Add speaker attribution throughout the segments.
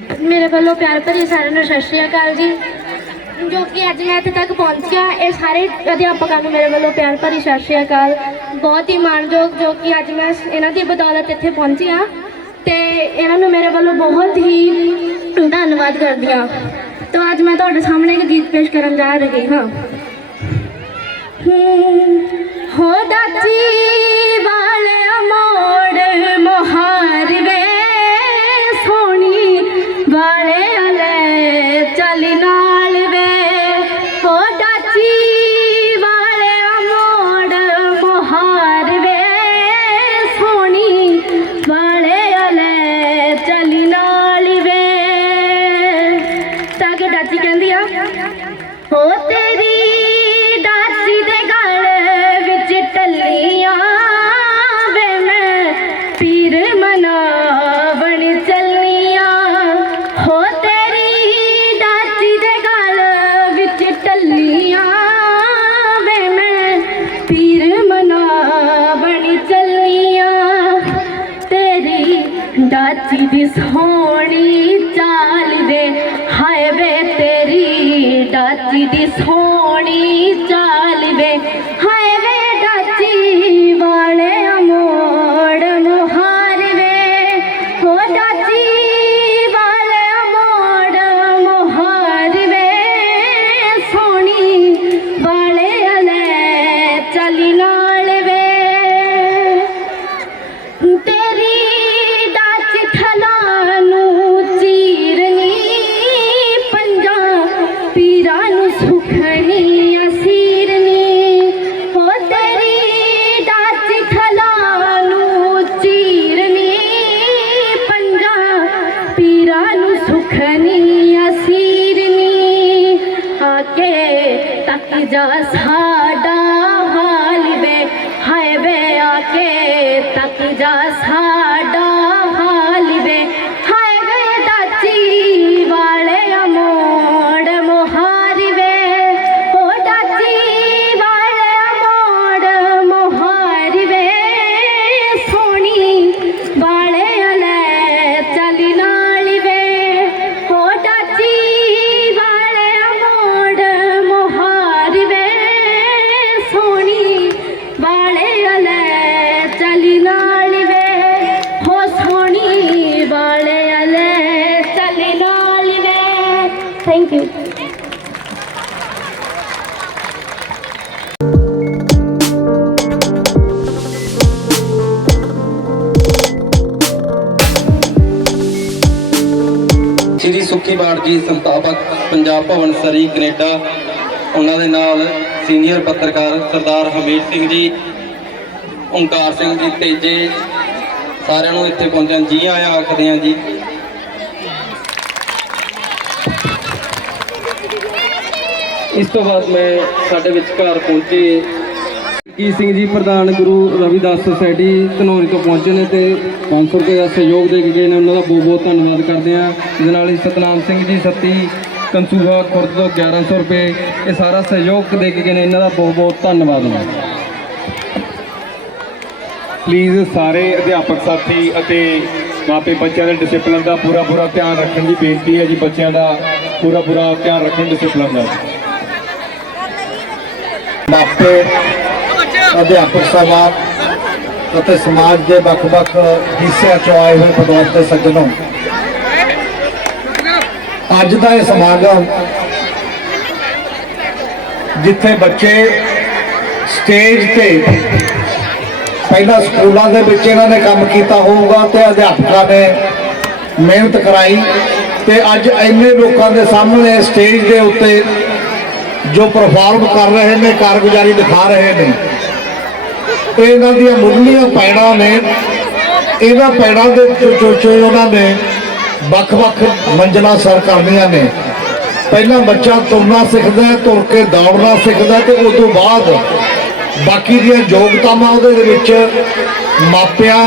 Speaker 1: ਮੇਰੇ ਵੱਲੋਂ ਪਿਆਰ ਭਰੀ ਸਾਰਿਆਂ ਨੂੰ ਸਤਿ ਸ਼੍ਰੀ ਅਕਾਲ ਜੀ। ਜੋ ਕਿ ਅੱਜ ਮੈਂ ਇੱਥੇ ਤੱਕ ਪਹੁੰਚਿਆ, ਇਹ ਸਾਰੇ ਅਧਿਆਪਕਾਂ ਨੂੰ ਮੇਰੇ ਵੱਲੋਂ ਪਿਆਰ ਭਰੀ ਸਤਿ ਸ਼੍ਰੀ ਅਕਾਲ। ਬਹੁਤ ਹੀ ਮਾਣਯੋਗ ਜੋ ਕਿ ਅੱਜ ਮੈਂ ਇਹਨਾਂ ਦੀ ਬਦੌਲਤ ਇੱਥੇ ਪਹੁੰਚੀ ਹਾਂ ਤੇ ਇਹਨਾਂ ਨੂੰ ਮੇਰੇ ਵੱਲੋਂ ਬਹੁਤ ਹੀ ਧੰਨਵਾਦ ਕਰਦੀ ਹਾਂ। ਤਾਂ ਅੱਜ ਮੈਂ ਤੁਹਾਡੇ ਸਾਹਮਣੇ ਇੱਕ ਗੀਤ ਪੇਸ਼ ਕਰਨ ਜਾ ਰਹੀ ਹਾਂ। ਹੋ ਦਾਚੀ ਵਾਲਿਆ ਮੋੜ ਮੁਹਾਰ হতে this holy time. ਜਾ
Speaker 2: ਸੁੱਖੀ ਬਾੜ ਜੀ ਸੰਸਥਾਪਕ ਪੰਜਾਬ ਭਵਨ ਸਰੀ, ਕੈਨੇਡਾ। ਉਹਨਾਂ ਦੇ ਨਾਲ ਸੀਨੀਅਰ ਪੱਤਰਕਾਰ ਸਰਦਾਰ ਹਮੀਰ ਸਿੰਘ ਜੀ, ਓਂਕਾਰ ਸਿੰਘ ਜੀ ਤੇਜੇ ਸਾਰਿਆਂ ਨੂੰ ਇੱਥੇ ਪਹੁੰਚਣ ਜੀ ਆਇਆਂ ਆਖਦੇ ਹਾਂ ਜੀ। ਇਸ ਤੋਂ ਬਾਅਦ ਮੈਂ ਸਾਡੇ ਵਿਚਕਾਰ ਪਹੁੰਚੇ ਕੀ ਸਿੰਘ ਜੀ ਪ੍ਰਧਾਨ ਗੁਰੂ ਰਵਿਦਾਸ ਸੁਸਾਇਟੀ ਧਨੌਰੀ ਤੋਂ ਪਹੁੰਚੇ ਨੇ ਤੇ 500 ਰੁਪਏ ਦਾ ਸਹਿਯੋਗ ਦੇ ਕੇ ਗਏ ਨੇ ਉਹਨਾਂ ਦਾ ਬਹੁਤ ਬਹੁਤ ਧੰਨਵਾਦ ਕਰਦੇ ਹਾਂ। ਇਹਦੇ ਨਾਲ ਹੀ ਸਤਨਾਮ ਸਿੰਘ ਜੀ ਸੱਤੀ ਕੰਸੂਹਾ ਖੁਰਦ ਤੋਂ 1100 ਰੁਪਏ ਇਹ ਸਾਰਾ ਸਹਿਯੋਗ ਦੇ ਕੇ ਗਏ ਨੇ ਇਹਨਾਂ ਦਾ ਬਹੁਤ ਬਹੁਤ ਧੰਨਵਾਦ ਹੈ
Speaker 3: ਪਲੀਜ਼ ਸਾਰੇ ਅਧਿਆਪਕ ਸਾਥੀ ਅਤੇ ਮਾਪੇ ਬੱਚਿਆਂ ਦੇ ਡਿਸਪਲਿਨ ਦਾ ਪੂਰਾ ਪੂਰਾ ਧਿਆਨ ਰੱਖਣ ਦੀ ਬੇਨਤੀ ਹੈ ਜੀ ਬੱਚਿਆਂ ਦਾ ਪੂਰਾ ਪੂਰਾ ਧਿਆਨ ਰੱਖਣ ਡਿਸਪਲਿਨ ਦਾ।
Speaker 4: ਮਾਪੇ ਅਧਿਆਪਕ ਸਭਾ ਅਤੇ ਸਮਾਜ ਦੇ ਵੱਖ-ਵੱਖ ਹਿੱਸਿਆਂ ਚੋਂ ਆਏ ਹੋਏ ਵਿਦਵਾਨ ਤੇ ਸੱਜਣੋ, ਅੱਜ ਦਾ ਇਹ ਸਮਾਗਮ ਜਿੱਥੇ ਬੱਚੇ ਸਟੇਜ ਤੇ ਪਹਿਲਾਂ ਸਕੂਲਾਂ ਦੇ ਵਿੱਚ ਇਹਨਾਂ ਨੇ ਕੰਮ ਕੀਤਾ ਹੋਊਗਾ ਤੇ ਅਧਿਆਪਕਾਂ ਨੇ ਮਿਹਨਤ ਕਰਾਈ ਤੇ ਅੱਜ ਇੰਨੇ ਲੋਕਾਂ ਦੇ ਸਾਹਮਣੇ ਸਟੇਜ ਦੇ ਉੱਤੇ ਜੋ ਪਰਫਾਰਮ ਕਰ ਰਹੇ ਨੇ, ਕਾਰਗੁਜ਼ਾਰੀ ਦਿਖਾ ਰਹੇ ਨੇ। ਇਹ ਇਹਨਾਂ ਦੀਆਂ ਮੁੱਢਲੀਆਂ ਪੈੜਾਂ ਨੇ, ਇਹਨਾਂ ਪੈੜਾਂ ਦੇ ਚੋ ਚੋ ਉਹਨਾਂ ਨੇ ਵੱਖ-ਵੱਖ ਮੰਜ਼ਲਾਂ ਸਰ ਕਰਨੀਆਂ ਨੇ। ਪਹਿਲਾਂ ਬੱਚਾ ਤੁਰਨਾ ਸਿੱਖਦਾ ਹੈ, ਤੁਰ ਕੇ ਦੌੜਨਾ ਸਿੱਖਦਾ ਹੈ ਤੇ ਉਸ ਤੋਂ ਬਾਅਦ ਬਾਕੀ ਦੀਆਂ ਯੋਗਤਾਵਾਂ ਉਹਦੇ ਵਿੱਚ ਮਾਪਿਆਂ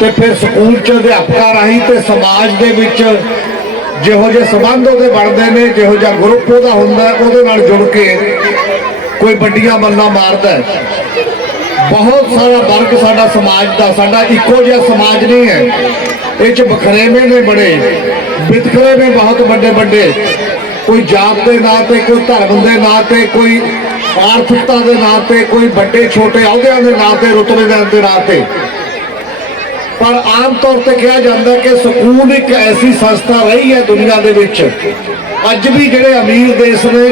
Speaker 4: ਤੇ ਫਿਰ ਸਕੂਲ ਚ ਅਧਿਆਪਕਾਂ ਰਾਹੀਂ ਤੇ ਸਮਾਜ ਦੇ ਵਿੱਚ ਜਿਹੋ ਜਿਹੇ ਸੰਬੰਧ ਉਹਦੇ ਬਣਦੇ ਨੇ, ਜਿਹੋ ਜਿਹਾ ਗਰੁੱਪ ਉਹਦਾ ਹੁੰਦਾ ਉਹਦੇ ਨਾਲ ਜੁੜ ਕੇ ਕੋਈ ਵੱਡੀਆਂ ਮੱਲਾਂ ਮਾਰਦਾ ਬਹੁਤ ਸਾਰਾ ਵਰਗ ਸਾਡਾ ਸਮਾਜ ਦਾ, ਸਾਡਾ ਇੱਕੋ ਜਿਹਾ ਸਮਾਜ ਨਹੀਂ ਹੈ। ਇਹ ਚ ਬਖਰੇਵੇਂ ਨੇ ਬੜੇ ਵਿਤਕਰੇ ਨੇ ਬਹੁਤ ਵੱਡੇ ਵੱਡੇ। ਕੋਈ ਜਾਤ ਦੇ ਨਾਂ ਤੇ, ਕੋਈ ਧਰਮ ਦੇ ਨਾਂ ਤੇ, ਕੋਈ ਆਰਥਿਕਤਾ ਦੇ ਨਾਂ ਤੇ, ਕੋਈ ਵੱਡੇ ਛੋਟੇ ਅਹੁਦਿਆਂ ਦੇ ਨਾਂ ਤੇ, ਰੁਤਬੇ ਦੇ ਨਾਂ ਤੇ। ਪਰ ਆਮ ਤੌਰ ਤੇ ਕਿਹਾ ਜਾਂਦਾ ਕਿ ਸਕੂਲ ਇੱਕ ਐਸੀ ਸੰਸਥਾ ਰਹੀ ਹੈ ਦੁਨੀਆ ਦੇ ਵਿੱਚ। ਅੱਜ ਵੀ ਜਿਹੜੇ ਅਮੀਰ ਦੇਸ਼ ਨੇ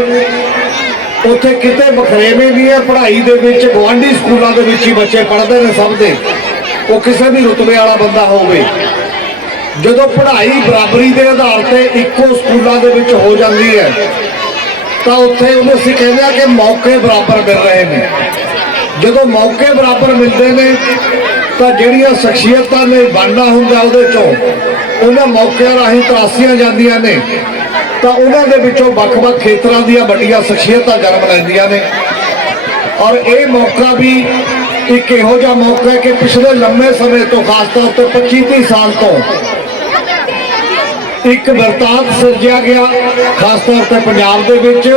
Speaker 4: ਉੱਥੇ ਕਿਤੇ ਬਖਰੇਵੇਂ ਵੀ ਹੈ, ਪੜ੍ਹਾਈ ਦੇ ਵਿੱਚ ਗਵਾਂਢੀ ਸਕੂਲਾਂ ਦੇ ਵਿੱਚ ਹੀ ਬੱਚੇ ਪੜ੍ਹਦੇ ਨੇ ਸਭ ਦੇ। ਉਹ ਕਿਸੇ ਵੀ ਰੁਤਬੇ ਵਾਲਾ ਬੰਦਾ ਹੋਵੇ। ਜਦੋਂ ਪੜ੍ਹਾਈ ਬਰਾਬਰੀ ਦੇ ਆਧਾਰ ਤੇ ਇੱਕੋ ਸਕੂਲਾਂ ਦੇ ਵਿੱਚ ਹੋ ਜਾਂਦੀ ਹੈ, ਤਾਂ ਉੱਥੇ ਉਹਨੂੰ ਅਸੀਂ ਕਹਿੰਦੇ ਆ ਕਿ ਮੌਕੇ ਬਰਾਬਰ ਮਿਲ ਰਹੇ ਨੇ। ਜਦੋਂ ਮੌਕੇ ਬਰਾਬਰ ਮਿਲਦੇ ਨੇ, ਤਾਂ ਜਿਹੜੀਆਂ ਸ਼ਖਸੀਅਤਾਂ ਨੇ ਬਣਨਾ ਹੁੰਦਾ ਉਹਦੇ ਚੋਂ, ਉਹਨਾਂ ਮੌਕਿਆਂ ਰਾਹੀਂ ਤਰਾਸੀਆਂ ਜਾਂਦੀਆਂ ਨੇ। ਤਾਂ ਉਹਨਾਂ ਦੇ ਵਿੱਚੋਂ ਵੱਖ-ਵੱਖ ਖੇਤਰਾਂ ਦੀਆਂ ਵੱਡੀਆਂ ਸ਼ਖਸੀਅਤਾਂ ਜਨਮ ਲੈਂਦੀਆਂ ਨੇ। ਔਰ ਇਹ ਮੌਕਾ ਵੀ ਇੱਕ ਇਹੋ ਜਿਹਾ ਮੌਕਾ ਹੈ ਕਿ ਪਿਛਲੇ ਲੰਮੇ ਸਮੇਂ ਤੋਂ, ਖਾਸ ਤੌਰ ਤੇ 25-30 ਸਾਲ ਤੋਂ, ਇੱਕ ਵਰਤਾਂਤ ਸਿਰਜਿਆ ਗਿਆ, ਖਾਸ ਤੌਰ ਤੇ ਪੰਜਾਬ ਦੇ ਵਿੱਚ,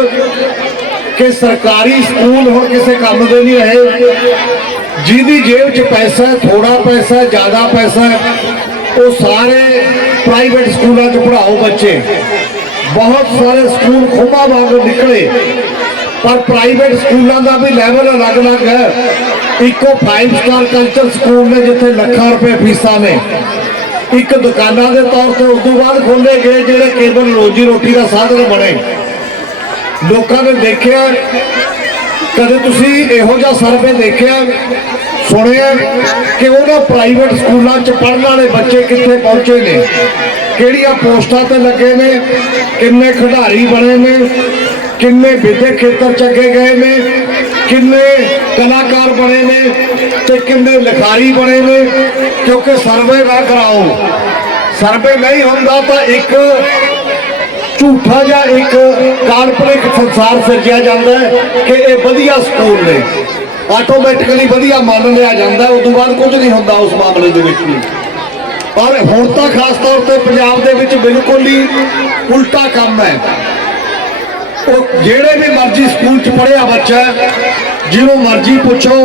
Speaker 4: ਕਿ ਸਰਕਾਰੀ ਸਕੂਲ ਹੁਣ ਕਿਸੇ ਕੰਮ ਦੇ ਨਹੀਂ ਰਹੇ। ਜਿਹਦੀ ਜੇਬ 'ਚ ਪੈਸਾ ਹੈ ਥੋੜਾ ਪੈਸਾ ਜ਼ਿਆਦਾ ਪੈਸਾ ਉਹ ਸਾਰੇ ਪ੍ਰਾਈਵੇਟ ਸਕੂਲਾਂ 'ਚ ਪੜ੍ਹਾਓ ਬੱਚੇ। ਬਹੁਤ ਸਾਰੇ ਸਕੂਲ ਖੋਮਾ ਵਾਂਗ ਨਿਕਲੇ, ਪਰ ਪ੍ਰਾਈਵੇਟ ਸਕੂਲਾਂ ਦਾ ਵੀ ਲੈਵਲ ਅਲੱਗ-ਅਲੱਗ ਹੈ। ਇੱਕੋ 5 ਸਟਾਰ ਕਲਚਰ ਸਕੂਲ ਨੇ ਜਿੱਥੇ ਲੱਖਾਂ ਰੁਪਏ ਫੀਸਾਂ ਨੇ। ਇੱਕ ਦੁਕਾਨਾਂ ਦੇ ਤੌਰ ਤੇ ਉਸ ਤੋਂ ਬਾਅਦ ਖੋਲੇ ਗਏ ਜਿਹੜੇ ਕੇਵਲ ਰੋਜੀ ਰੋਟੀ ਦਾ ਸਾਧਨ ਬਣੇ। ਲੋਕਾਂ ਨੇ ਦੇਖਿਆ, ਕਦੇ ਤੁਸੀਂ ਇਹੋ ਜਿਹਾ ਸਰਵੇ ਦੇਖਿਆ, ਸੁਣਿਆ ਕਿ ਉਹਨਾਂ ਪ੍ਰਾਈਵੇਟ ਸਕੂਲਾਂ 'ਚ ਪੜ੍ਹਨ ਵਾਲੇ ਬੱਚੇ ਕਿੱਥੇ ਪਹੁੰਚੇ ਨੇ? ਕਿਹੜੀਆਂ ਪੋਸਟਾਂ ਤੇ ਲੱਗੇ ਨੇ? ਕਿੰਨੇ ਖਿਡਾਰੀ ਬਣੇ ਨੇ? ਕਿੰਨੇ ਵਿਦਿਅਕ ਖੇਤਰ 'ਚ ਅੱਗੇ ਗਏ ਨੇ? ਕਿੰਨੇ ਕਲਾਕਾਰ ਬਣੇ ਨੇ? ਤੇ ਕਿੰਨੇ ਲਿਖਾਰੀ ਬਣੇ ਨੇ? ਕਿਉਂਕਿ ਸਰਵੇ ਨਾ ਕਰਾਓ। ਸਰਵੇ ਨਹੀਂ ਹੁੰਦਾ ਤਾਂ ਇੱਕ ਝੂਠਾ ਜਾਂ ਇੱਕ ਕਾਲਪਨਿਕ ਸੰਸਾਰ ਸਿਰਜਿਆ ਜਾਂਦਾ ਹੈ ਕਿ ਇਹ ਵਧੀਆ ਸਕੂਲ ਨੇ। ਆਟੋਮੈਟਿਕਲੀ ਵਧੀਆ ਮੰਨ ਲਿਆ ਜਾਂਦਾ ਉਸ ਤੋਂ ਬਾਅਦ ਕੁਝ ਨਹੀਂ ਹੁੰਦਾ ਉਸ ਮਾਮਲੇ ਦੇ ਵਿੱਚ ਵੀ। ਪਰ ਹੁਣ ਤਾਂ ਖਾਸ ਤੌਰ ਤੇ ਪੰਜਾਬ ਦੇ ਵਿੱਚ ਬਿਲਕੁਲ ਹੀ ਉਲਟਾ ਕੰਮ ਹੈ। ਉਹ ਜਿਹੜੇ ਵੀ ਮਰਜ਼ੀ ਸਕੂਲ ਚ ਪੜਿਆ ਬੱਚਾ ਜਿਹਨੂੰ ਮਰਜ਼ੀ ਪੁੱਛੋ,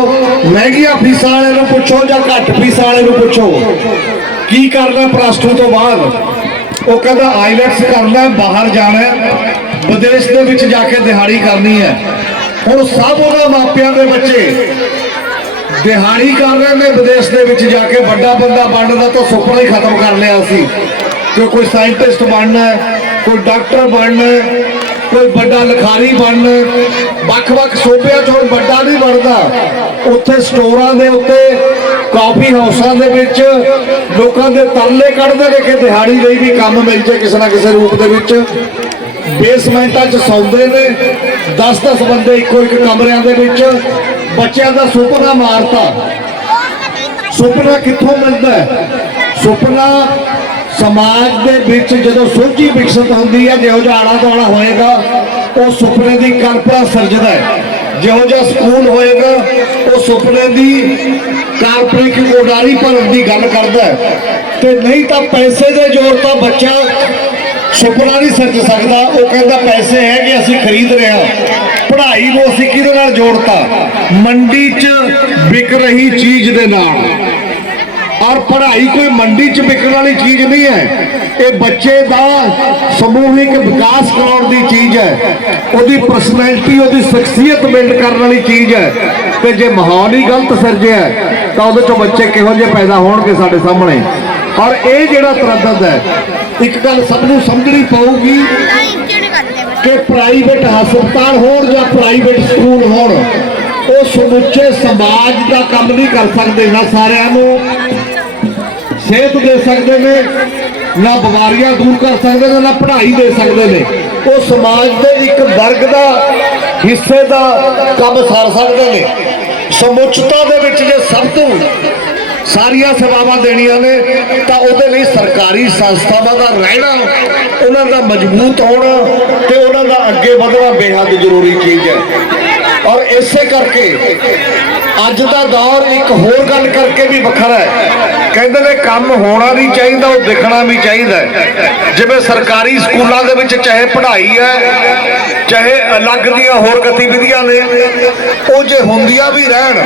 Speaker 4: ਮਹਿੰਗੀਆਂ ਫੀਸਾਂ ਵਾਲੇ ਨੂੰ ਪੁੱਛੋ ਜਾਂ ਘੱਟ ਫੀਸਾਂ ਵਾਲੇ ਨੂੰ ਪੁੱਛੋ, ਕੀ ਕਰਨਾ ਪਲੱਸ ਟੂ ਤੋਂ ਬਾਅਦ? ਉਹ ਕਹਿੰਦਾ ਆਈਲੈਟਸ ਕਰਨਾ ਬਾਹਰ ਜਾਣਾ ਵਿਦੇਸ਼ ਦੇ ਵਿੱਚ ਜਾ ਕੇ ਦਿਹਾੜੀ ਕਰਨੀ ਹੈ। ਹੁਣ ਸਭ ਉਹਨਾਂ ਮਾਪਿਆਂ ਦੇ ਬੱਚੇ ਦਿਹਾੜੀ ਕਰ ਰਹੇ ਨੇ, ਵਿਦੇਸ਼ ਦੇ ਵਿੱਚ ਜਾ ਕੇ ਵੱਡਾ ਬੰਦਾ ਬਣਨ ਦਾ ਤਾਂ ਸੁਪਨਾ ਹੀ ਖਤਮ ਕਰ ਲਿਆ ਸੀ। ਕਿ ਕੋਈ ਸਾਇੰਟਿਸਟ ਬਣਨਾ ਹੈ, ਕੋਈ ਡਾਕਟਰ ਬਣਨਾ ਹੈ, ਕੋਈ ਵੱਡਾ ਲਿਖਾਰੀ ਬਣਨਾ ਵੱਖ-ਵੱਖ ਸੂਬਿਆਂ 'ਚ ਹੁਣ ਵੱਡਾ ਨਹੀਂ ਬਣਦਾ। ਉੱਥੇ ਸਟੋਰਾਂ ਦੇ ਉੱਤੇ ਕਾਫੀ ਹਾਊਸਾਂ ਦੇ ਵਿੱਚ ਲੋਕਾਂ ਦੇ ਤਰਲੇ ਕੱਢਦੇ ਨੇ ਕਿ ਦਿਹਾੜੀ ਲਈ ਵੀ ਕੰਮ ਮਿਲ ਜੇ ਕਿਸੇ ਨਾ ਕਿਸੇ ਰੂਪ ਦੇ ਵਿੱਚ। ਬੇਸਮੈਂਟਾਂ 'ਚ ਸੌਂਦੇ ਨੇ 10-10 ਬੰਦੇ ਇੱਕੋ ਇੱਕ ਕਮਰਿਆਂ ਦੇ ਵਿੱਚ। ਬੱਚਿਆਂ ਦਾ ਸੁਪਨਾ ਮਾਰਤਾ। ਸੁਪਨਾ ਕਿੱਥੋਂ ਮਿਲਦਾ ਹੈ? ਸੁਪਨਾ ਸਮਾਜ ਦੇ ਵਿੱਚ ਜਦੋਂ ਸੋਝੀ ਵਿਕਸਿਤ ਹੁੰਦੀ ਹੈ, ਜਿਹੋ ਜਿਹਾ ਆਲਾ ਦੁਆਲਾ ਹੋਏਗਾ, ਉਹ ਸੁਪਨੇ ਦੀ ਕਲਪਨਾ ਸਿਰਜਦਾ ਹੈ। ਜਿਹੋ ਜਿਹਾ ਸਕੂਲ ਹੋਏਗਾ, ਉਹ ਸੁਪਨੇ ਦੀ ਕਾਲਪਨਿਕ ਉਡਾਰੀ ਭਰਨ ਦੀ ਗੱਲ ਕਰਦਾ ਹੈ। ਤੇ ਨਹੀਂ ਤਾਂ ਪੈਸੇ ਦੇ ਜ਼ੋਰ ਤਾਂ ਬੱਚਾ ਸੁਪਨਾ ਨਹੀਂ ਸਿਰਜ ਸਕਦਾ। ਉਹ ਕਹਿੰਦਾ, ਪੈਸੇ ਹੈ ਕਿ ਅਸੀਂ ਖਰੀਦ ਰਹੇ ਹਾਂ। ਪੜ੍ਹਾਈ ਨੂੰ ਅਸੀਂ ਕਿਹਦੇ ਨਾਲ ਜੋੜਤਾ? ਮੰਡੀ 'ਚ ਵਿਕ ਰਹੀ ਚੀਜ਼ ਦੇ ਨਾਲ। ਔਰ ਪੜ੍ਹਾਈ ਕੋਈ ਮੰਡੀ 'ਚ ਵਿਕਣ ਵਾਲੀ ਚੀਜ਼ ਨਹੀਂ ਹੈ। ਇਹ ਬੱਚੇ ਦਾ ਸਮੂਹਿਕ ਵਿਕਾਸ ਕਰਾਉਣ ਦੀ ਚੀਜ਼ ਹੈ। ਉਹਦੀ ਪਰਸਨੈਲਿਟੀ ਉਹਦੀ ਸ਼ਖਸੀਅਤ ਬਿਲਡ ਕਰਨ ਵਾਲੀ ਚੀਜ਼ ਹੈ। ਤੇ ਜੇ ਮਾਹੌਲ ਹੀ ਗਲਤ ਸਿਰਜਿਆ ਤਾਂ ਉਹਦੇ ਚੋਂ ਬੱਚੇ ਕਿਹੋ ਜਿਹੇ ਪੈਦਾ ਹੋਣਗੇ ਸਾਡੇ ਸਾਹਮਣੇ? ਔਰ ਇਹ ਜਿਹੜਾ ਤਰੱਦਦ ਹੈ, ਇੱਕ ਗੱਲ ਸਭ ਨੂੰ ਸਮਝਣੀ ਪਊਗੀ। ਕਿ ਪ੍ਰਾਈਵੇਟ ਹਸਪਤਾਲ ਹੋਣ ਜਾਂ ਪ੍ਰਾਈਵੇਟ ਸਕੂਲ ਹੋਣ, ਉਹ ਸਮੁੱਚੇ ਸਮਾਜ ਦਾ ਕੰਮ ਨਹੀਂ ਕਰ ਸਕਦੇ, ਨਾ ਸਾਰਿਆਂ ਨੂੰ ਸਿਹਤ ਦੇ ਸਕਦੇ ਨੇ, ਨਾ ਬਿਮਾਰੀਆਂ ਦੂਰ ਕਰ ਸਕਦੇ ਨੇ, ਨਾ ਪੜ੍ਹਾਈ ਦੇ ਸਕਦੇ ਨੇ। ਉਹ ਸਮਾਜ ਦੇ ਇੱਕ ਵਰਗ ਦਾ ਹਿੱਸੇ ਦਾ ਕੰਮ ਸਾਰ ਸਕਦੇ ਨੇ। ਸਮੁੱਚਤਾ ਦੇ ਵਿੱਚ ਜੇ ਸਭ ਤੋਂ ਸਾਰੀਆਂ ਸੇਵਾਵਾਂ ਦੇਣੀਆਂ ਨੇ, ਤਾਂ ਉਹਦੇ ਲਈ ਸਰਕਾਰੀ ਸੰਸਥਾਵਾਂ ਦਾ ਰਹਿਣਾ ਉਹਨਾਂ ਦਾ ਮਜ਼ਬੂਤ ਹੋਣਾ ਤੇ ਉਹਨਾਂ ਦਾ ਅੱਗੇ ਵਧਣਾ ਬੇਹੱਦ ਜ਼ਰੂਰੀ ਚੀਜ਼ ਹੈ। ਔਰ ਇਸੇ ਕਰਕੇ ਅੱਜ ਦਾ ਦੌਰ ਇੱਕ ਹੋਰ ਗੱਲ ਕਰਕੇ ਵੀ ਵੱਖਰਾ ਹੈ। ਕਹਿੰਦੇ ਨੇ ਕੰਮ ਹੋਣਾ ਨਹੀਂ ਚਾਹੀਦਾ, ਉਹ ਦਿਖਣਾ ਵੀ ਚਾਹੀਦਾ ਜਿਵੇਂ ਸਰਕਾਰੀ ਸਕੂਲਾਂ ਦੇ ਵਿੱਚ ਚਾਹੇ ਪੜ੍ਹਾਈ ਹੈ, ਚਾਹੇ ਅਲੱਗ ਦੀਆਂ ਹੋਰ ਗਤੀਵਿਧੀਆਂ ਨੇ, ਉਹ ਜੇ ਹੁੰਦੀਆਂ ਵੀ ਰਹਿਣ,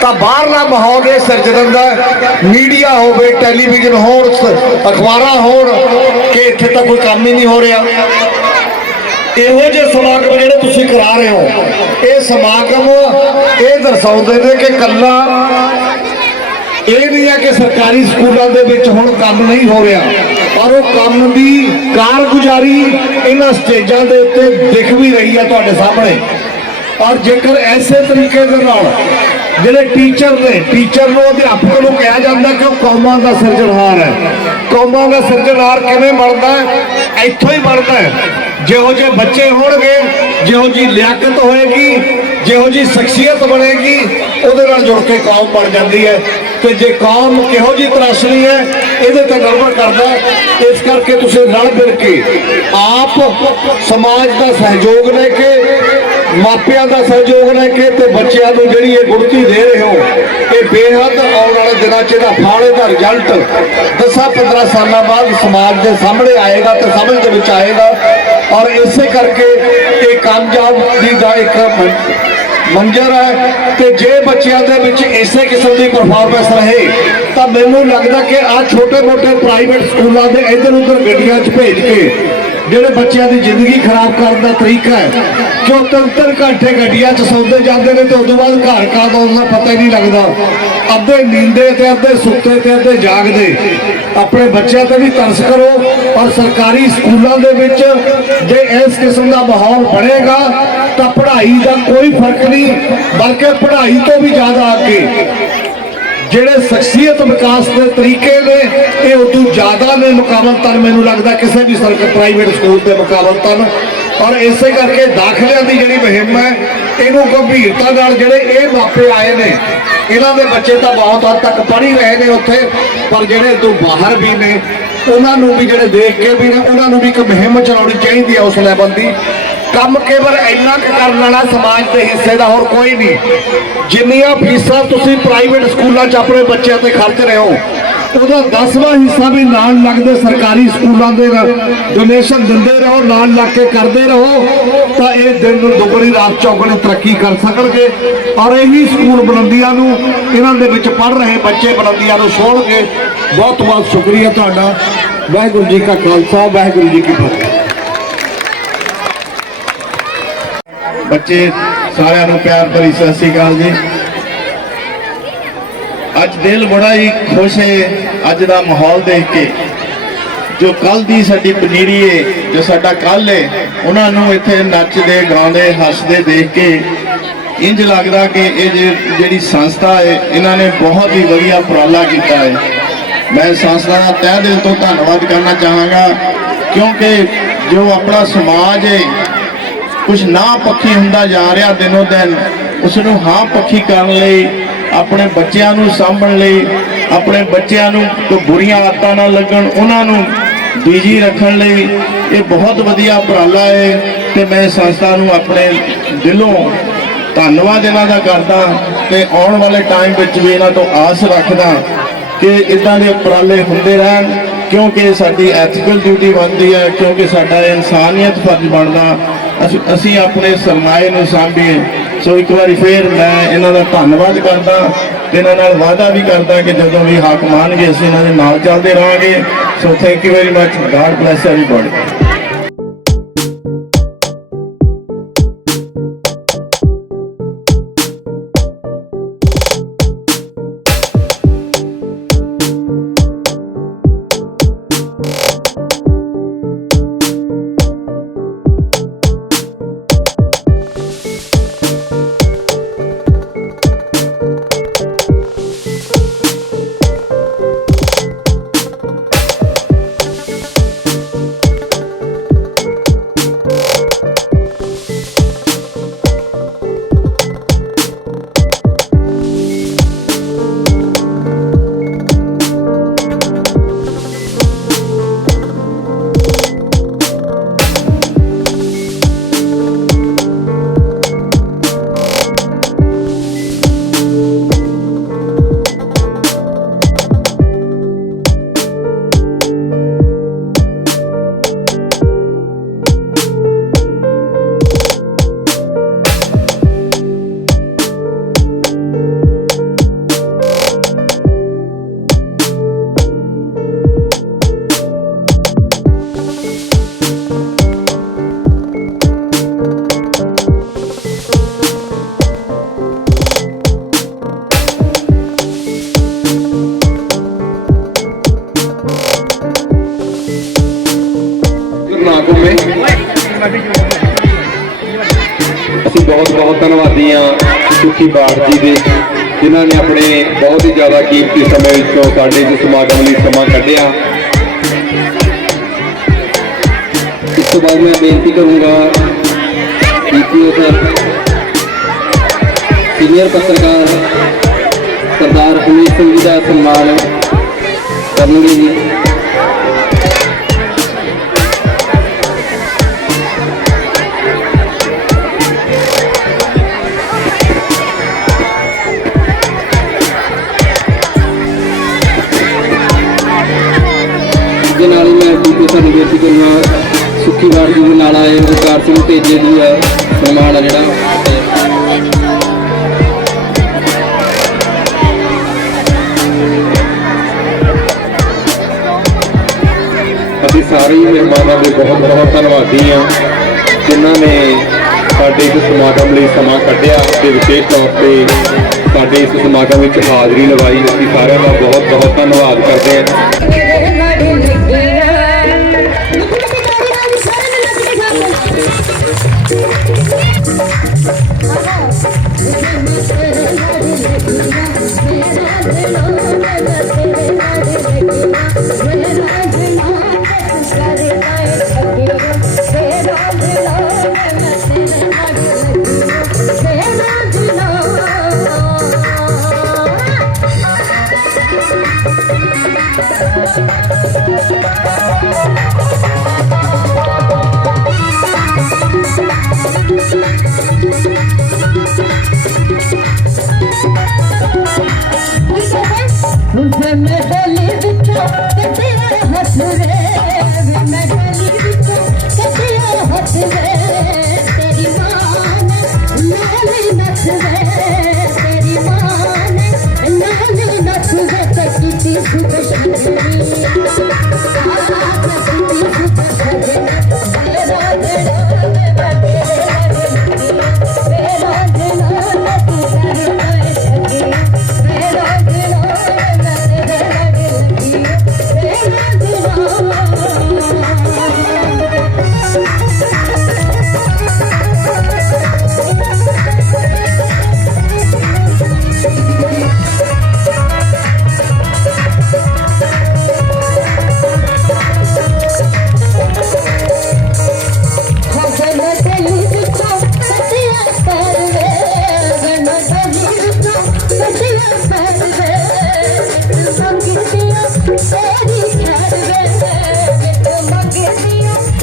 Speaker 4: ਤਾਂ ਬਾਹਰਲਾ ਮਾਹੌਲ ਇਹ ਸਿਰਜ ਦਿੰਦਾ ਮੀਡੀਆ ਹੋਵੇ, ਟੈਲੀਵਿਜ਼ਨ ਹੋਣ, ਅਖਬਾਰਾਂ ਹੋਣ, ਕਿ ਇੱਥੇ ਤਾਂ ਕੋਈ ਕੰਮ ਹੀ ਨਹੀਂ ਹੋ ਰਿਹਾ। ਇਹੋ ਜਿਹੇ ਸਮਾਗਮ ਜਿਹੜੇ ਤੁਸੀਂ ਕਰਾ ਰਹੇ ਹੋ, ਇਹ ਸਮਾਗਮ ਇਹ ਦਰਸਾਉਂਦੇ ਨੇ ਕਿ ਕੱਲਾ ਇਹ ਨਹੀਂ ਹੈ ਕਿ ਸਰਕਾਰੀ ਸਕੂਲਾਂ ਦੇ ਵਿੱਚ ਹੁਣ ਕੰਮ ਨਹੀਂ ਹੋ ਰਿਹਾ, ਪਰ ਉਹ ਕੰਮ ਦੀ ਕਾਰਗੁਜ਼ਾਰੀ ਇਹਨਾਂ ਸਟੇਜਾਂ ਦੇ ਉੱਤੇ ਦਿਖ ਵੀ ਰਹੀ ਹੈ ਤੁਹਾਡੇ ਸਾਹਮਣੇ। ਔਰ ਜੇਕਰ ਐਸੇ ਤਰੀਕੇ ਦੇ ਨਾਲ ਜਿਹੜੇ ਟੀਚਰ ਨੇ, ਟੀਚਰ ਨੂੰ ਅਧਿਆਪਕ ਨੂੰ ਕਿਹਾ ਜਾਂਦਾ ਕਿ ਉਹ ਕੌਮਾਂ ਦਾ ਸਿਰਜਣਹਾਰ ਹੈ। ਕੌਮਾਂ ਦਾ ਸਿਰਜਣਹਾਰ ਕਿਵੇਂ ਬਣਦਾ ਹੈ? ਇੱਥੋਂ ਹੀ ਬਣਦਾ ਹੈ। ਜਿਹੋ ਜਿਹੇ ਬੱਚੇ ਹੋਣਗੇ, ਜਿਹੋ ਜੀ ਲਿਆਕਤ ਹੋਏਗੀ, ਜਿਹੋ ਜੀ ਸ਼ਖਸੀਅਤ ਬਣੇਗੀ, ਉਹਦੇ ਨਾਲ ਜੁੜ ਕੇ ਕੌਮ ਬਣ ਜਾਂਦੀ ਹੈ। ਤੇ ਜੇ ਕੌਮ ਕਿਹੋ ਜੀ ਤਰਾਸ਼ਣੀ ਹੈ, ਇਹਦੇ ਤੇ ਨਿਰਭਰ ਕਰਦਾ ਇਸ ਕਰਕੇ ਤੁਸੀਂ ਰਲ ਮਿਲ ਕੇ ਆਪ ਸਮਾਜ ਦਾ ਸਹਿਯੋਗ ਲੈ ਕੇ, ਮਾਪਿਆਂ ਦਾ ਸਹਿਯੋਗ ਲੈ ਕੇ ਤੇ ਬੱਚਿਆਂ ਨੂੰ ਜਿਹੜੀ ਇਹ ਗੁੜਤੀ ਦੇ ਰਹੇ ਹੋ, ਇਹ ਬੇਹੱਦ ਆਉਣ ਵਾਲੇ ਦਿਨਾਂ 'ਚ ਇਹਦਾ ਫਾਲੇ ਦਾ ਰਿਜ਼ਲਟ 10-15 ਸਾਲਾਂ ਬਾਅਦ ਸਮਾਜ ਦੇ ਸਾਹਮਣੇ ਆਏਗਾ ਤੇ ਸਮਝ ਦੇ ਵਿੱਚ ਆਏਗਾ ਔਰ ਇਸੇ ਕਰਕੇ ਇਹ ਕਾਮਯਾਬੀ ਦਾ ਇੱਕ ਮੰਜ਼ਰ ਹੈ ਤੇ ਜੇ ਬੱਚਿਆਂ ਦੇ ਵਿੱਚ ਇਸੇ ਕਿਸਮ ਦੀ ਪਰਫਾਰਮੈਂਸ ਰਹੇ, ਤਾਂ ਮੈਨੂੰ ਲੱਗਦਾ ਕਿ ਆ ਛੋਟੇ-ਮੋਟੇ ਪ੍ਰਾਈਵੇਟ ਸਕੂਲਾਂ ਦੇ ਇੱਧਰ ਉੱਧਰ ਗੱਡੀਆਂ 'ਚ ਭੇਜ ਕੇ ਜਿਹੜੇ ਬੱਚਿਆਂ ਦੀ ਜ਼ਿੰਦਗੀ ਖਰਾਬ ਕਰਨ ਦਾ ਤਰੀਕਾ ਹੈ ਕਿ ਉਹ ਤਿੰਨ ਘੰਟੇ ਗੱਡੀਆਂ 'ਚ ਸੌਂਦੇ ਜਾਂਦੇ ਨੇ ਤੇ ਉਦੋਂ ਬਾਅਦ ਘਰ ਕਾ ਦਾ ਉਹਨਾਂ ਪਤਾ ਹੀ ਨਹੀਂ ਲੱਗਦਾ। ਅੱਧੇ ਨੀਂਦੇ ਤੇ, ਅੱਧੇ ਸੁੱਤੇ ਤੇ, ਅੱਧੇ ਜਾਗਦੇ। ਆਪਣੇ ਬੱਚਿਆਂ ਤੇ ਵੀ ਤਰਸ ਕਰੋ ਔਰ ਸਰਕਾਰੀ ਸਕੂਲਾਂ ਦੇ ਵਿੱਚ ਜੇ ਇਸ ਕਿਸਮ ਦਾ ਮਾਹੌਲ ਬਣੇਗਾ, ਤਾਂ ਪੜ੍ਹਾਈ ਦਾ ਕੋਈ ਫ਼ਰਕ ਨਹੀਂ, ਬਲਕਿ ਪੜ੍ਹਾਈ ਤੋਂ ਵੀ ਜ਼ਿਆਦਾ ਅੱਗੇ। ਜਿਹੜੇ ਸ਼ਖਸੀਅਤ ਵਿਕਾਸ ਦੇ ਤਰੀਕੇ ਨੇ ਜ਼ਿਆਦਾ ਨੇ ਮੁਕਾਬਲਤਨ ਮੈਨੂੰ ਲੱਗਦਾ ਕਿਸੇ ਵੀ ਸਰਕਾਰ ਪ੍ਰਾਈਵੇਟ ਸਕੂਲ ਦੇ ਮੁਕਾਬਲਤਨ ਔਰ ਇਸੇ ਕਰਕੇ ਦਾਖਲਿਆਂ ਦੀ ਜਿਹੜੀ ਮੁਹਿੰਮ ਹੈ, ਇਹਨੂੰ ਗੰਭੀਰਤਾ ਨਾਲ ਜਿਹੜੇ ਇਹ ਮਾਪੇ ਆਏ ਨੇ, ਇਹਨਾਂ ਦੇ ਬੱਚੇ ਤਾਂ ਬਹੁਤ ਹੱਦ ਤੱਕ ਪੜ੍ਹ ਹੀ ਰਹੇ ਨੇ ਉੱਥੇ, ਪਰ ਜਿਹੜੇ ਤੋਂ ਬਾਹਰ ਵੀ ਨੇ, ਉਹਨਾਂ ਨੂੰ ਵੀ ਜਿਹੜੇ ਦੇਖ ਕੇ ਵੀ ਨੇ, ਉਹਨਾਂ ਨੂੰ ਵੀ ਇੱਕ ਮੁਹਿੰਮ ਚਲਾਉਣੀ ਚਾਹੀਦੀ ਹੈ ਉਸ ਲੈਵਲ ਦੀ। ਕੰਮ ਕੇਵਲ ਇੰਨਾ ਕੁ ਕਰਨ ਵਾਲਾ ਸਮਾਜ ਦੇ ਹਿੱਸੇ ਦਾ ਹੋਰ ਕੋਈ ਨਹੀਂ। ਜਿੰਨੀਆਂ ਫੀਸਾਂ ਤੁਸੀਂ ਪ੍ਰਾਈਵੇਟ ਸਕੂਲਾਂ 'ਚ ਆਪਣੇ ਬੱਚਿਆਂ ਤੇ ਖਰਚ ਰਹੇ ਹੋ, ਉਹਦਾ 10ਵਾਂ ਹਿੱਸਾ ਵੀ ਨਾਲ ਲੱਗਦੇ ਸਰਕਾਰੀ ਸਕੂਲਾਂ ਦੇ ਡੋਨੇਸ਼ਨ ਦਿੰਦੇ ਰਹੋ, ਨਾਲ ਲੱਗ ਕੇ ਕਰਦੇ ਰਹੋ, ਤਾਂ ਇਹ ਦਿਨ ਨੂੰ ਦੁਗਣੀ ਰਾਤ ਚੌਗਣੀ ਤਰੱਕੀ ਕਰ ਸਕਣਗੇ। ਔਰ ਇਹੀ ਸਕੂਲ ਬੁਲੰਦੀਆਂ ਨੂੰ, ਇਹਨਾਂ ਦੇ ਵਿੱਚ ਪੜ ਰਹੇ ਬੱਚੇ ਬੁਲੰਦੀਆਂ ਨੂੰ ਛੋੜਗੇ ਬਹੁਤ ਬਹੁਤ ਸ਼ੁਕਰੀਆ ਤੁਹਾਡਾ। ਵਾਹਿਗੁਰੂ ਜੀ ਕਾ ਖਾਲਸਾ, ਵਾਹਿਗੁਰੂ ਜੀ ਕੀ ਫਤਿਹ।
Speaker 5: ਬੱਚੇ ਸਾਰਿਆਂ ਨੂੰ ਪਿਆਰ ਭਰੀ ਸਤਿ ਸ੍ਰੀ ਅਕਾਲ ਜੀ। ਅੱਜ ਦਿਲ ਬੜਾ ਹੀ ਖੁਸ਼ ਹੈ ਅੱਜ ਦਾ ਮਾਹੌਲ ਦੇਖ ਕੇ। ਜੋ ਕੱਲ ਦੀ ਸਾਡੀ ਪਨੀਰੀ ਏ, ਜੋ ਸਾਡਾ ਕੱਲ ਏ, ਉਹਨਾਂ ਨੂੰ ਇੱਥੇ ਨੱਚਦੇ, ਗਾਉਂਦੇ, ਹੱਸਦੇ, ਦੇਖ ਕੇ ਇੰਜ ਲੱਗਦਾ ਕਿ ਇਹ ਜੇ- ਜਿਹੜੀ ਸੰਸਥਾ ਹੈ ਇਹਨਾਂ ਨੇ ਬਹੁਤ ਹੀ ਵਧੀਆ ਉਪਰਾਲਾ ਕੀਤਾ ਹੈ ਮੈਂ ਸੰਸਥਾ ਦਾ ਤਹਿ ਦਿਲ ਤੋਂ ਧੰਨਵਾਦ ਕਰਨਾ ਚਾਹਾਂਗਾ, ਕਿਉਂਕਿ ਜੋ ਆਪਣਾ ਸਮਾਜ ਏ ਕੁਝ ਨਾ ਪੱਖੀ ਹੁੰਦਾ ਜਾ ਰਿਹਾ ਦਿਨੋ ਦਿਨ ਉਸ ਨੂੰ ਹਾਂ ਪੱਖੀ ਕਰਨ ਲਈ, ਆਪਣੇ ਬੱਚਿਆਂ ਨੂੰ ਸਾਂਭਣ ਲਈ, ਆਪਣੇ ਬੱਚਿਆਂ ਨੂੰ ਕੋਈ ਬੁਰੀਆਂ ਆਦਤਾਂ ਨਾ ਲੱਗਣ, ਉਹਨਾਂ ਨੂੰ ਬੀਜੀ ਰੱਖਣ ਲਈ, ਇਹ ਬਹੁਤ ਵਧੀਆ ਉਪਰਾਲਾ ਹੈ ਤੇ ਮੈਂ ਸੰਸਥਾ ਨੂੰ ਆਪਣੇ ਦਿਲੋਂ ਧੰਨਵਾਦ ਇਹਨਾਂ ਦਾ ਕਰਦਾ ਤੇ ਆਉਣ ਵਾਲੇ ਟਾਈਮ ਵਿੱਚ ਵੀ ਇਹਨਾਂ ਤੋਂ ਆਸ ਰੱਖਦਾ ਕਿ ਇਦਾਂ ਦੇ ਉਪਰਾਲੇ ਹੁੰਦੇ ਰਹਿਣ, ਕਿਉਂਕਿ ਸਾਡੀ ਐਥੀਕਲ ਡਿਊਟੀ ਬਣਦੀ ਹੈ, ਕਿਉਂਕਿ ਸਾਡਾ ਇਨਸਾਨੀਅਤ ਫਰਜ਼ ਬਣਦਾ ਅਸੀਂ ਅਸੀਂ ਆਪਣੇ ਸਰਮਾਏ ਨੂੰ ਸਾਂਭੀਏ। ਸੋ ਇੱਕ ਵਾਰੀ ਫੇਰ ਮੈਂ ਇਹਨਾਂ ਦਾ ਧੰਨਵਾਦ ਕਰਦਾ ਤੇ ਇਹਨਾਂ ਨਾਲ ਵਾਅਦਾ ਵੀ ਕਰਦਾ ਕਿ ਜਦੋਂ ਵੀ ਹਾਕਮ ਆਉਣਗੇ ਅਸੀਂ ਇਹਨਾਂ ਦੇ ਨਾਲ ਚੱਲਦੇ ਰਹਾਂਗੇ। So thank you very much God bless everybody
Speaker 3: ਬਹੁਤ ਧੰਨਵਾਦੀ ਹਾਂ ਸੁਖੀ ਬਾੜ ਜੀ ਦੇ ਜਿਨ੍ਹਾਂ ਨੇ ਆਪਣੇ ਬਹੁਤ ਹੀ ਜ਼ਿਆਦਾ ਕੀਮਤੀ ਸਮੇਂ ਵਿੱਚੋਂ ਸਾਡੇ ਇਸ ਸਮਾਗਮ ਲਈ ਸਮਾਂ ਕੱਢਿਆ।
Speaker 2: ਇਸ ਤੋਂ ਬਾਅਦ ਮੈਂ ਬੇਨਤੀ ਕਰੂੰਗਾ ਪੀਪੀਓ ਸਰ ਸੀਨੀਅਰ ਪੱਤਰਕਾਰ ਸਰਦਾਰ ਅਮੀਰ ਸਿੰਘ ਜੀ ਦਾ ਸਨਮਾਨ ਕਰਨਗੇ ਜੀ। ਨਾਲ ਹੀ ਬੇਨਤੀ ਕਰੂੰਗਾ ਸੁੱਖੀ ਵਾਰ ਜੀ ਦੇ ਨਾਲ ਆਏ ਵਿਕਾਰ ਸਿੰਘ ਤੇਜੇ ਜੀ ਆ ਸਨਮਾਨ ਆ ਜਿਹੜਾ।
Speaker 3: ਅਸੀਂ ਸਾਰੇ ਹੀ ਮਹਿਮਾਨਾਂ ਦੇ ਬਹੁਤ ਬਹੁਤ ਧੰਨਵਾਦੀ ਹਾਂ, ਜਿਨ੍ਹਾਂ ਨੇ ਸਾਡੇ ਇਸ ਸਮਾਗਮ ਲਈ ਸਮਾਂ ਕੱਢਿਆ ਤੇ ਵਿਸ਼ੇਸ਼ ਤੌਰ ਤੇ ਸਾਡੇ ਇਸ ਸਮਾਗਮ ਵਿੱਚ ਹਾਜ਼ਰੀ ਲਵਾਈ। ਅਸੀਂ ਸਾਰਿਆਂ ਦਾ ਬਹੁਤ ਬਹੁਤ ਧੰਨਵਾਦ ਕਰਦੇ ਹਾਂ।
Speaker 6: Gracias.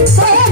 Speaker 7: Yeah.